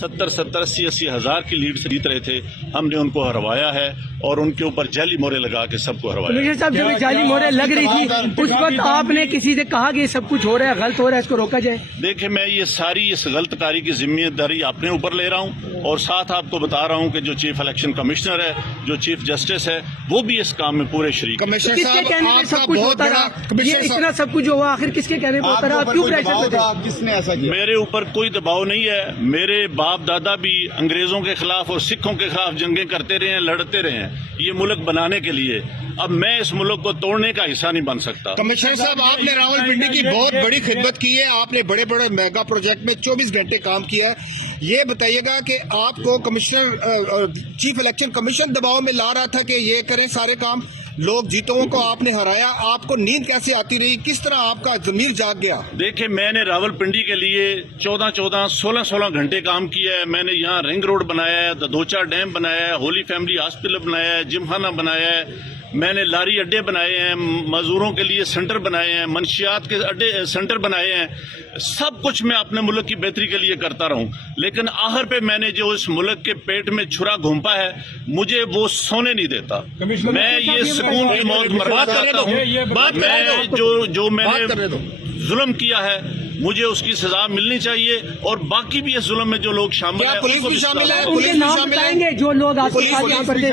70-80 ہزار کی لیڈ سے جیت رہے تھے. ہم نے ان کو ہروایا ہے اور ان کے اوپر جعلی مورے لگا کے سب کو ہروایا. کمشنر صاحب جب جعلی مورے لگ رہی تھی اس وقت آپ نے کسی سے کہا کہ یہ سب کچھ ہو رہا ہے، غلط ہو رہا ہے، اس کو روکا جائے؟ دیکھیں، میں یہ ساری اس غلط کاری کی ذمہ داری اپنے اوپر لے رہا ہوں اور ساتھ آپ کو بتا رہا ہوں کہ جو چیف الیکشن کمشنر ہے، جو چیف جسٹس ہے، وہ بھی اس کام میں پورے شریک ہیں. کس کے کہنے پہ سب کچھ ہوتا رہا؟ یہ اتنا سب کچھ جو ہوا آخر کس کے کہنے پہ ہوتا رہا؟ آپ کیوں پریشر پہ تھے؟ کس نے ایسا کیا؟ میرے اوپر کوئی دباؤ نہیں ہے. میرے باپ دادا بھی انگریزوں کے خلاف اور سکھوں کے خلاف جنگیں کرتے رہے ہیں، لڑتے رہے ہیں یہ ملک بنانے کے لیے. اب میں اس ملک کو توڑنے کا حصہ نہیں بن سکتا. کمشنر صاحب، آپ نے راولپنڈی کی بہت بڑی خدمت کی ہے، آپ نے بڑے بڑے میگا پروجیکٹ میں 24 گھنٹے کام کیا ہے. یہ بتائیے گا کہ آپ کو کمشنر چیف الیکشن کمیشن دباؤ میں لا رہا تھا کہ یہ کریں سارے کام، لوگ جیتوں کو آپ نے ہرایا، آپ کو نیند کیسے آتی رہی؟ کس طرح آپ کا ضمیر جاگ گیا؟ دیکھیں، میں نے راولپنڈی کے لیے 16 گھنٹے کام کیا ہے. میں نے یہاں رنگ روڈ بنایا ہے، دوچا ڈیم بنایا ہے، ہولی فیملی ہاسپٹل بنایا ہے، جم خانہ بنایا ہے. میں نے لاری اڈے بنائے ہیں، مزدوروں کے لیے سینٹر بنائے ہیں، منشیات کے اڈے سینٹر بنائے ہیں. سب کچھ میں اپنے ملک کی بہتری کے لیے کرتا رہا ہوں، لیکن آخر پہ میں نے جو اس ملک کے پیٹ میں چھرا گھونپا ہے، مجھے وہ سونے نہیں دیتا. میں یہ سکون کی موت مرنا چاہتا ہوں. میں جو میں نے ظلم کیا ہے مجھے اس کی سزا ملنی چاہیے، اور باقی بھی اس ظلم میں جو لوگ شامل ہیں پولیس بھی شامل ہے؟ ان کے نام بتائیں گے جو لوگ آج یہاں پر تھے؟